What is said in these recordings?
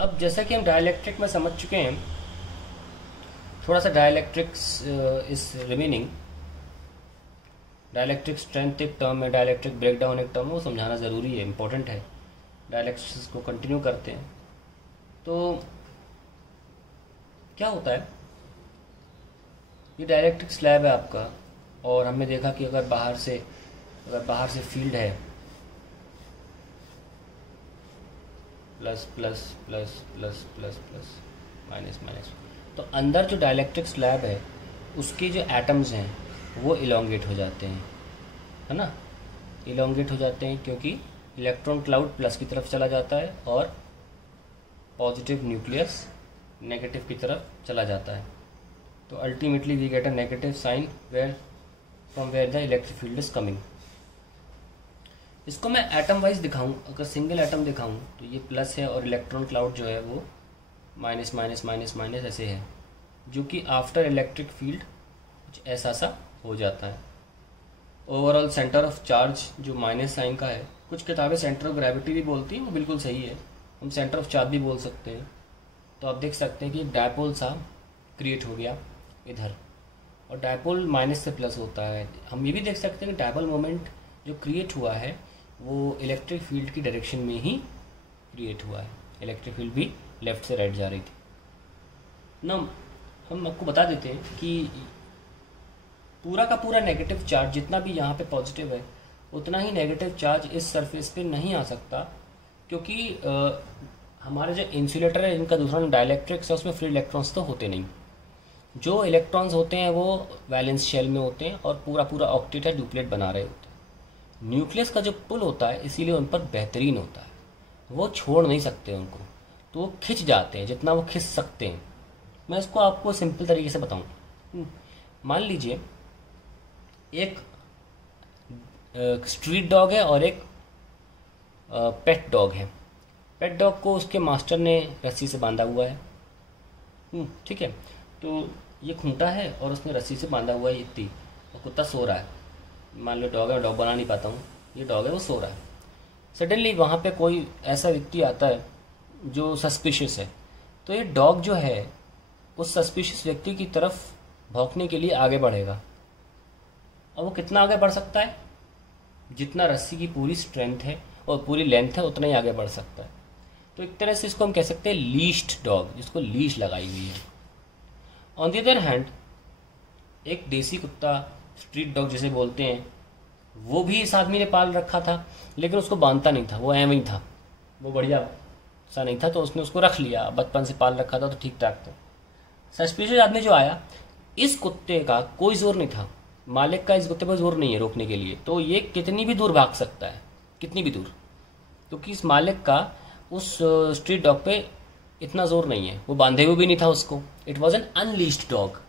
अब जैसा कि हम डाइलेक्ट्रिक में समझ चुके हैं, थोड़ा सा डाइलेक्ट्रिक्स इस रिमेनिंग। डाइलेक्ट्रिक स्ट्रेंथ एक टर्म है, डाइलेक्ट्रिक ब्रेकडाउन एक टर्म है, वो समझाना ज़रूरी है, इम्पोर्टेंट है। डाइलेक्ट्रिक्स को कंटिन्यू करते हैं। तो क्या होता है, ये डाइलेक्ट्रिक स्लैब है आपका, और हमने देखा कि अगर बाहर से फील्ड है plus plus plus plus plus plus minus minus, तो अंदर जो डाइलेक्ट्रिक स्लैब है उसके जो एटम्स हैं वो इलोंगेट हो जाते हैं, है ना। इलोंगेट हो जाते हैं क्योंकि इलेक्ट्रॉन क्लाउड प्लस की तरफ चला जाता है और पॉजिटिव न्यूक्लियस नेगेटिव की तरफ चला जाता है। तो ultimately we get a negative sign from where the electric field is coming. इसको मैं एटम वाइज दिखाऊं, अगर सिंगल एटम दिखाऊं तो ये प्लस है और इलेक्ट्रॉन क्लाउड जो है वो माइनस माइनस माइनस माइनस ऐसे है, जो कि आफ्टर इलेक्ट्रिक फील्ड कुछ ऐसा सा हो जाता है। ओवरऑल सेंटर ऑफ चार्ज जो माइनस साइन का है, कुछ किताबें सेंटर ऑफ ग्रेविटी भी बोलती हैं, वो बिल्कुल सही है, हम सेंटर ऑफ चार्ज भी बोल सकते हैं। तो आप देख सकते हैं कि डायपोल सा क्रिएट हो गया इधर, और डायपोल माइनस से प्लस होता है। हम ये भी देख सकते हैं कि डायपोल मोमेंट जो क्रिएट हुआ है वो इलेक्ट्रिक फील्ड की डायरेक्शन में ही क्रिएट हुआ है। इलेक्ट्रिक फील्ड भी लेफ्ट से राइट जा रही थी ना। हम आपको बता देते हैं कि पूरा का पूरा नेगेटिव चार्ज जितना भी यहाँ पे पॉजिटिव है, उतना ही नेगेटिव चार्ज इस सरफेस पे नहीं आ सकता, क्योंकि हमारे जो इंसुलेटर है इनका दूसरा डाइलेक्ट्रिक्स है, उसमें फ्री इलेक्ट्रॉन्स तो होते नहीं। जो इलेक्ट्रॉन्स होते हैं वो वैलेंस शेल में होते हैं और पूरा पूरा ऑक्टेट या ड्यूप्लेट बना रहे होते हैं। न्यूक्लियस का जो पुल होता है इसीलिए उन पर बेहतरीन होता है, वो छोड़ नहीं सकते उनको, तो वो खिंच जाते हैं जितना वो खिंच सकते हैं। मैं इसको आपको सिंपल तरीके से बताऊँ। मान लीजिए एक स्ट्रीट डॉग है और एक पेट डॉग है। पेट डॉग को उसके मास्टर ने रस्सी से बांधा हुआ है, ठीक है। तो ये खूंटा है और उसमें रस्सी से बांधा हुआ है इतनी, और कुत्ता सो रहा है। मान लो डॉग है, डॉग बना नहीं पाता हूँ, ये डॉग है वो सो रहा है। सडनली वहाँ पे कोई ऐसा व्यक्ति आता है जो सस्पिशियस है, तो ये डॉग जो है उस सस्पिशियस व्यक्ति की तरफ भौंकने के लिए आगे बढ़ेगा। और वो कितना आगे बढ़ सकता है, जितना रस्सी की पूरी स्ट्रेंथ है और पूरी लेंथ है उतना ही आगे बढ़ सकता है। तो एक तरह से इसको हम कह सकते हैं लीस्ट डॉग, जिसको लीश लगाई हुई है। ऑन द अदर हैंड एक देसी कुत्ता, स्ट्रीट डॉग जिसे बोलते हैं, वो भी इस आदमी ने पाल रखा था, लेकिन उसको बांधता नहीं था, वो ऐਵੇਂ ही था, वो बढ़िया सा नहीं था, तो उसने उसको रख लिया, बचपन से पाल रखा था तो ठीक ठाक था। सस्पिशियस आदमी जो आया, इस कुत्ते का कोई जोर नहीं था, मालिक का इस कुत्ते पर जोर नहीं है रोकने के लिए, तो ये कितनी भी दूर भाग सकता है, कितनी भी दूर, क्योंकि इस मालिक का उस स्ट्रीट डॉग पे इतना जोर नहीं है, वो बांधे हुए भी नहीं था उसको। It was an unleashed dog.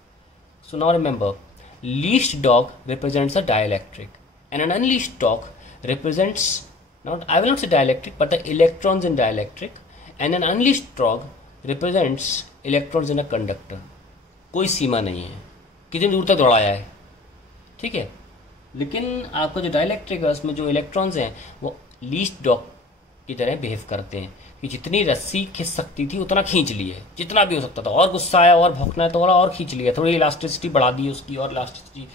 So now remember, leashed dog represents a dielectric and an unleashed dog represents, not I will not say dielectric, but the electrons in dielectric, and an unleashed dog represents electrons in a conductor. कोई सीमा नहीं है कितनी दूर तक दौड़ाया है, ठीक है। लेकिन आपका जो डाइलेक्ट्रिक है उसमें जो इलेक्ट्रॉन्स हैं वो लीस्ट डॉग की तरह बिहेव करते हैं कि जितनी रस्सी खींच सकती थी उतना खींच लिए, जितना भी हो सकता था, और गुस्सा आया और भौंकना है तो थोड़ा और खींच लिया, थोड़ी इलास्टिसिटी बढ़ा दी उसकी, और इलास्टिसिटी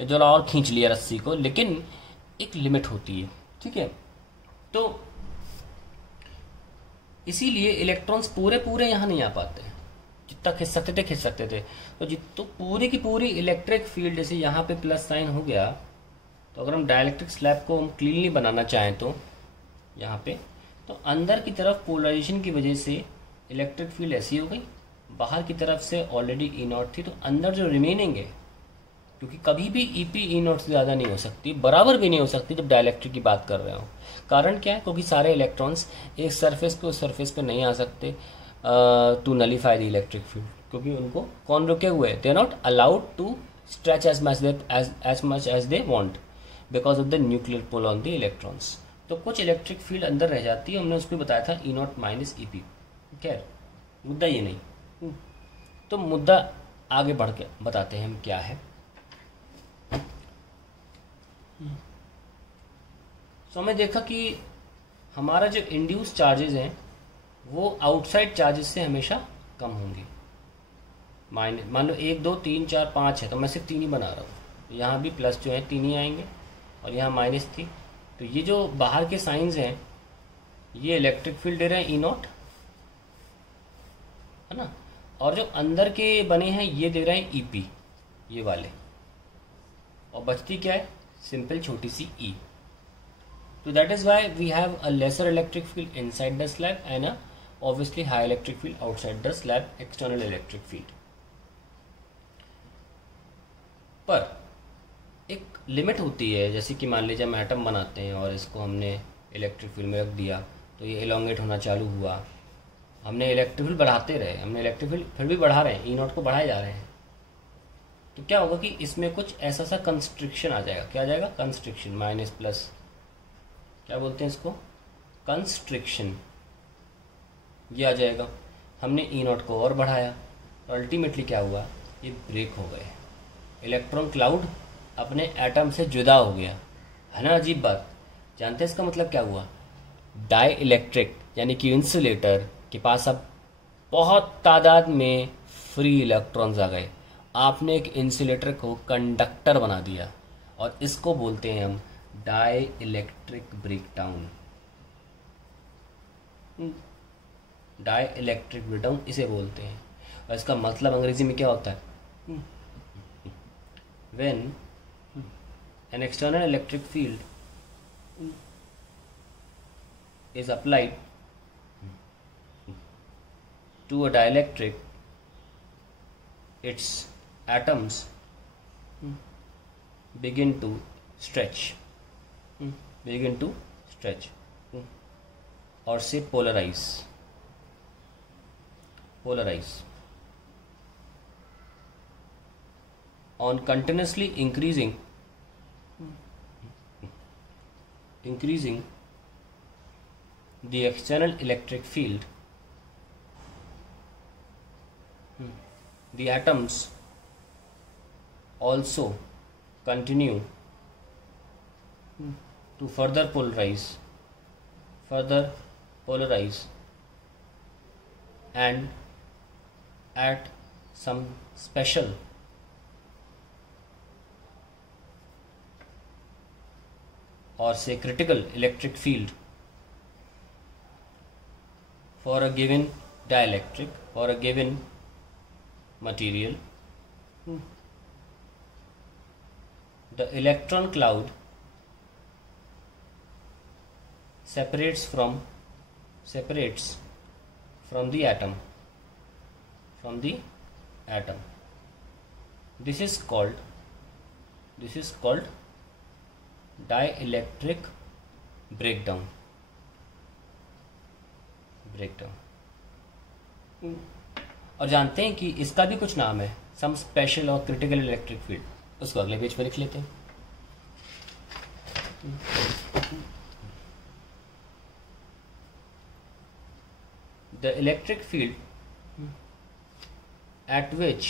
जरा और खींच लिया रस्सी को, लेकिन एक लिमिट होती है, ठीक है। तो इसीलिए इलेक्ट्रॉन्स पूरे पूरे यहाँ नहीं आ पाते, जितना खींच सकते थे। तो पूरी की पूरी इलेक्ट्रिक फील्ड, जैसे यहाँ पे प्लस साइन हो गया, तो अगर हम डाइलेक्ट्रिक स्लैब को हम क्लीनली बनाना चाहें तो यहाँ पे, तो अंदर की तरफ पोलराइजेशन की वजह से इलेक्ट्रिक फील्ड ऐसी हो गई, बाहर की तरफ से ऑलरेडी ई नॉट थी, तो अंदर जो रिमेनिंग है, क्योंकि कभी भी ईपी ई नॉट से ज़्यादा नहीं हो सकती, बराबर भी नहीं हो सकती जब डाइलेक्ट्रिक की बात कर रहे हो। कारण क्या है, क्योंकि सारे इलेक्ट्रॉन्स एक सरफेस पे उस सरफेस पे नहीं आ सकते to nullify the electric field, क्योंकि उनको कौन रुके हुए, they are not allowed to stretch as much as they want because of the nuclear pull on the electrons. तो कुछ इलेक्ट्रिक फील्ड अंदर रह जाती है, हमने उसको बताया था ई नॉट माइनस ई पी। खैर मुद्दा ये नहीं, तो मुद्दा आगे बढ़ के बताते हैं हम क्या है। तो हमने देखा कि हमारा जो इंड्यूस चार्जेस हैं वो आउटसाइड चार्जेस से हमेशा कम होंगे। मान लो 1 2 3 4 5 है तो मैं सिर्फ 3 ही बना रहा हूँ, यहाँ भी प्लस जो है 3 ही आएंगे और यहाँ माइनस थी। तो ये जो बाहर के साइंस हैं ये इलेक्ट्रिक फील्ड दे रहे हैं E0, है ना, और जो अंदर के बने हैं ये दे रहे हैं EP, ये वाले, और बचती क्या है, सिंपल छोटी सी E। तो that is why we have a lesser electric field inside the slab and a obviously high electric field outside the slab, external electric field. पर एक लिमिट होती है, जैसे कि मान लीजिए हम एटम बनाते हैं और इसको हमने इलेक्ट्रिक फील्ड में रख दिया तो ये एलोंगेट होना चालू हुआ, हमने इलेक्ट्रिक फील्ड बढ़ाते रहे, हमने इलेक्ट्रिक फील्ड फिर भी बढ़ा रहे हैं, E0 को बढ़ाए जा रहे हैं, तो क्या होगा कि इसमें कुछ ऐसा सा कंस्ट्रिक्शन आ जाएगा। क्या आ जाएगा, कंस्ट्रिक्शन, माइनस प्लस, क्या बोलते हैं इसको, कंस्ट्रिक्शन, ये आ जाएगा। हमने E0 को और बढ़ाया तो अल्टीमेटली क्या हुआ, ये ब्रेक हो गए, इलेक्ट्रॉन क्लाउड अपने एटम से जुदा हो गया, है ना। अजीब बात, जानते हैं इसका मतलब क्या हुआ, डाई इलेक्ट्रिक यानी कि इंसुलेटर के पास अब बहुत तादाद में फ्री इलेक्ट्रॉन्स आ गए, आपने एक इंसुलेटर को कंडक्टर बना दिया, और इसको बोलते हैं हम dielectric breakdown. Dielectric breakdown इसे बोलते हैं, और इसका मतलब अंग्रेजी में क्या होता है, when an external electric field is applied to a dielectric, its atoms begin to stretch, or say polarize on continuously increasing the external electric field, the atoms also continue to further polarize and at some special or say critical electric field for a given dielectric or a given material, the electron cloud separates from the atom. This is called dielectric breakdown. और जानते हैं कि इसका भी कुछ नाम है, some special और क्रिटिकल इलेक्ट्रिक फील्ड, उसको अगले पेज पर लिख लेते हैं। The electric field at which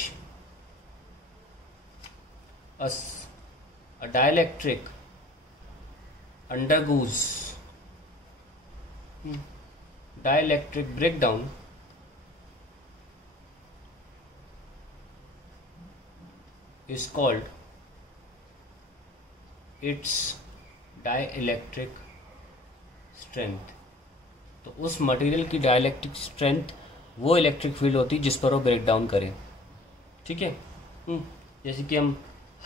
a dielectric undergoes dielectric breakdown is called its dielectric strength। तो उस मटेरियल की डाइलेक्ट्रिक स्ट्रेंथ वो इलेक्ट्रिक फील्ड होती है जिस पर वो ब्रेक डाउन करे, ठीक है। जैसे कि हम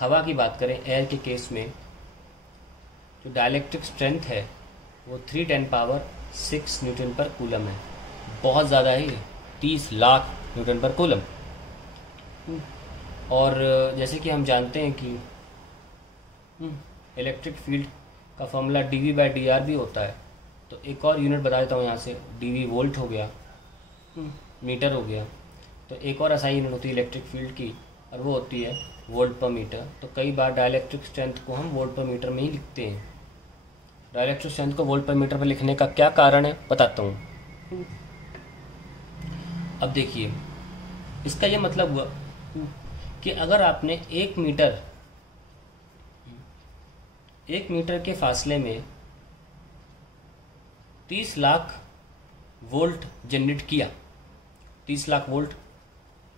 हवा की बात करें, एयर के केस में जो डाइलेक्ट्रिक स्ट्रेंथ है वो 3×10⁶ न्यूटन पर कूलम है, बहुत ज़्यादा है ये, 30 लाख न्यूटन पर कूलम। और जैसे कि हम जानते हैं कि इलेक्ट्रिक फील्ड का फॉर्मूला dV/dr भी होता है, तो एक और यूनिट बता देता हूँ यहाँ से, dV वोल्ट हो गया, मीटर हो गया, तो एक और ऐसा यूनिट होती है इलेक्ट्रिक फील्ड की और वो होती है वोल्ट पर मीटर। तो कई बार डाइलेक्ट्रिक स्ट्रेंथ को हम वोल्ट पर मीटर में ही लिखते हैं। डाइलेक्ट्रिक स्ट्रेंथ को वोल्ट पर मीटर पर लिखने का क्या कारण है बताता हूँ। अब देखिए, इसका ये मतलब हुआ कि अगर आपने 1 मीटर के फासले में 30 लाख वोल्ट जनरेट किया, 30 लाख वोल्ट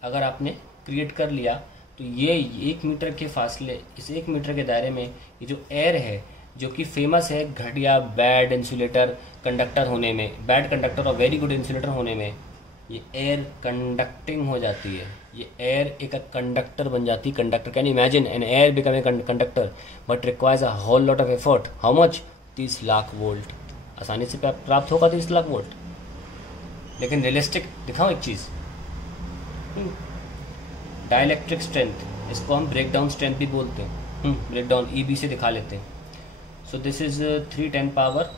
अगर आपने क्रिएट कर लिया, तो ये 1 मीटर के फासले, इस 1 मीटर के दायरे में ये जो एयर है, जो कि फेमस है घटिया बैड इंसुलेटर कंडक्टर होने में, बैड कंडक्टर और वेरी गुड इंसुलेटर होने में, ये एयर कंडक्टिंग हो जाती है। ये एयर एक कंडक्टर बन जाती है। Conductor, can imagine an air become a conductor but requires a whole lot of effort. How much? 30 lakh volt. आसानी से प्राप्त होगा 30 लाख वोल्ट। लेकिन रियलिस्टिक दिखाओ एक चीज़, डाइलेक्ट्रिक स्ट्रेंथ, इसको हम ब्रेक डाउन स्ट्रेंथ भी बोलते हैं। ब्रेक डाउन ईबी से दिखा लेते हैं। So this is 310 power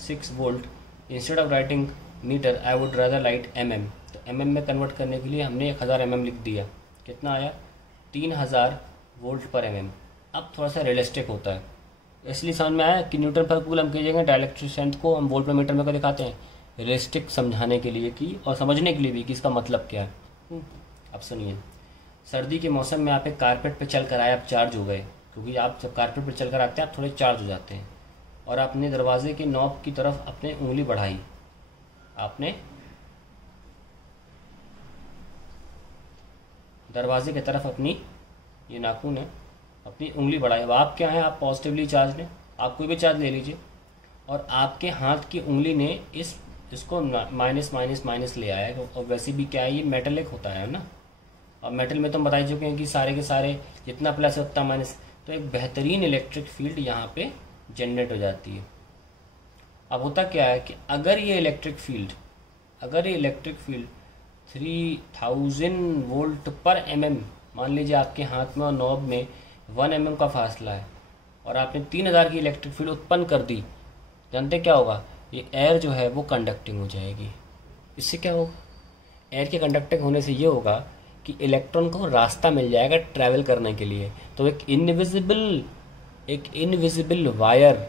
6 volt. Instead of writing meter I would rather write mm। तो mm में कन्वर्ट करने के लिए हमने 1000 mm लिख दिया। कितना आया? 3000 वोल्ट पर mm। अब थोड़ा सा रियलिस्टिक होता है, इसलिए समझ में आया कि न्यूटन पर कूलम की जगह डाइलेक्ट्रिक स्ट्रेंथ को हम वोल्ट पर मीटर में दिखाते हैं, रियलिस्टिक समझाने के लिए कि, और समझने के लिए भी कि इसका मतलब क्या है। अब सुनिए, सर्दी के मौसम में आप एक कारपेट पर चल कर आए, आप चार्ज हो गए, क्योंकि आप जब कारपेट पर चल कर आते हैं आप थोड़े चार्ज हो जाते हैं, और आपने दरवाजे के नॉब की तरफ अपने उंगली बढ़ाई, आपने दरवाजे की तरफ अपनी, ये नाखून है, अपनी उंगली बढ़ाई। अब आप क्या है? आप पॉजिटिवली चार्ज हैं, आप कोई भी चार्ज ले लीजिए, और आपके हाथ की उंगली ने इसको माइनस माइनस माइनस ले आया है। और वैसे भी क्या है, ये मेटलिक होता है ना, और मेटल में तो हम बता ही चुके हैं कि सारे के सारे जितना प्लस है उतना माइनस, तो एक बेहतरीन इलेक्ट्रिक फील्ड यहाँ पे जनरेट हो जाती है। अब होता क्या है कि अगर ये इलेक्ट्रिक फील्ड 3000 वोल्ट पर mm, मान लीजिए आपके हाथ में और नॉब में 1 mm का फासला है, और आपने 3000 की इलेक्ट्रिक फील्ड उत्पन्न कर दी, जानते क्या होगा? ये एयर जो है वो कंडक्टिंग हो जाएगी। इससे क्या होगा? एयर के कंडक्टिंग होने से ये होगा कि इलेक्ट्रॉन को रास्ता मिल जाएगा ट्रैवल करने के लिए। तो एक इनविजिबल वायर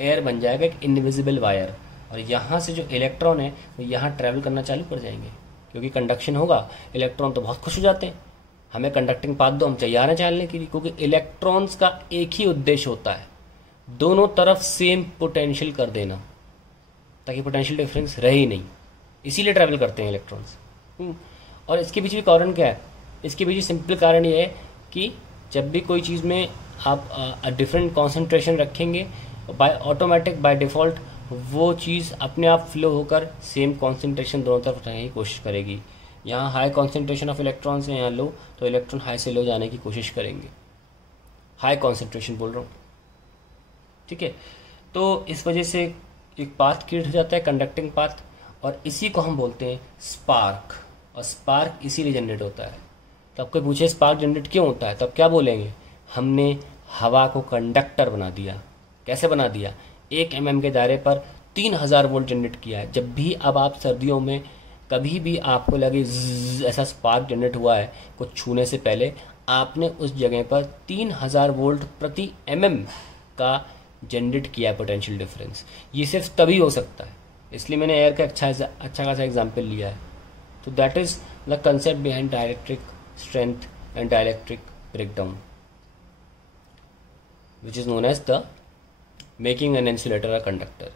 एयर बन जाएगा, एक इनविजिबल वायर, और यहाँ से जो इलेक्ट्रॉन है वो यहाँ ट्रैवल करना चालू कर जाएंगे, क्योंकि कंडक्शन होगा। इलेक्ट्रॉन तो बहुत खुश हो जाते हैं, हमें कंडक्टिंग पाथ दो, हम तैयार हैं चलने के लिए, क्योंकि इलेक्ट्रॉन्स का एक ही उद्देश्य होता है, दोनों तरफ सेम पोटेंशियल कर देना, ताकि पोटेंशियल डिफरेंस रहे ही नहीं, इसीलिए ट्रैवल करते हैं इलेक्ट्रॉन्स। और इसके पीछे भी कारण क्या है? इसके पीछे सिंपल कारण ये है कि जब भी कोई चीज़ में आप डिफरेंट कॉन्सेंट्रेशन रखेंगे, बाय डिफ़ॉल्ट वो चीज़ अपने आप फ्लो होकर सेम कॉन्सेंट्रेशन दोनों तरफ रहने की कोशिश करेगी। यहाँ हाई कॉन्सेंट्रेशन ऑफ इलेक्ट्रॉन्स है, यहाँ लो, तो इलेक्ट्रॉन हाई से लो जाने की कोशिश करेंगे। हाई कॉन्सेंट्रेशन बोल रहा हूँ, ठीक है। तो इस वजह से एक पाथ क्रिएट हो जाता है, कंडक्टिंग पाथ, और इसी को हम बोलते हैं स्पार्क। और स्पार्क इसीलिए जनरेट होता है। तो आपको पूछे स्पार्क जनरेट क्यों होता है, तो आप क्या बोलेंगे? हमने हवा को कंडक्टर बना दिया। कैसे बना दिया? 1 mm के दायरे पर 3000 वोल्ट जनरेट किया है। जब भी अब आप सर्दियों में कभी भी आपको लगे ऐसा स्पार्क जनरेट हुआ है कुछ छूने से पहले, आपने उस जगह पर 3000 वोल्ट प्रति mm का जनरेट किया पोटेंशियल डिफरेंस। ये सिर्फ तभी हो सकता है, इसलिए मैंने एयर का अच्छा खासा एग्जाम्पल लिया है। तो that is the concept behind dielectric strength and dielectric breakdown, which is known as the making an insulator a conductor.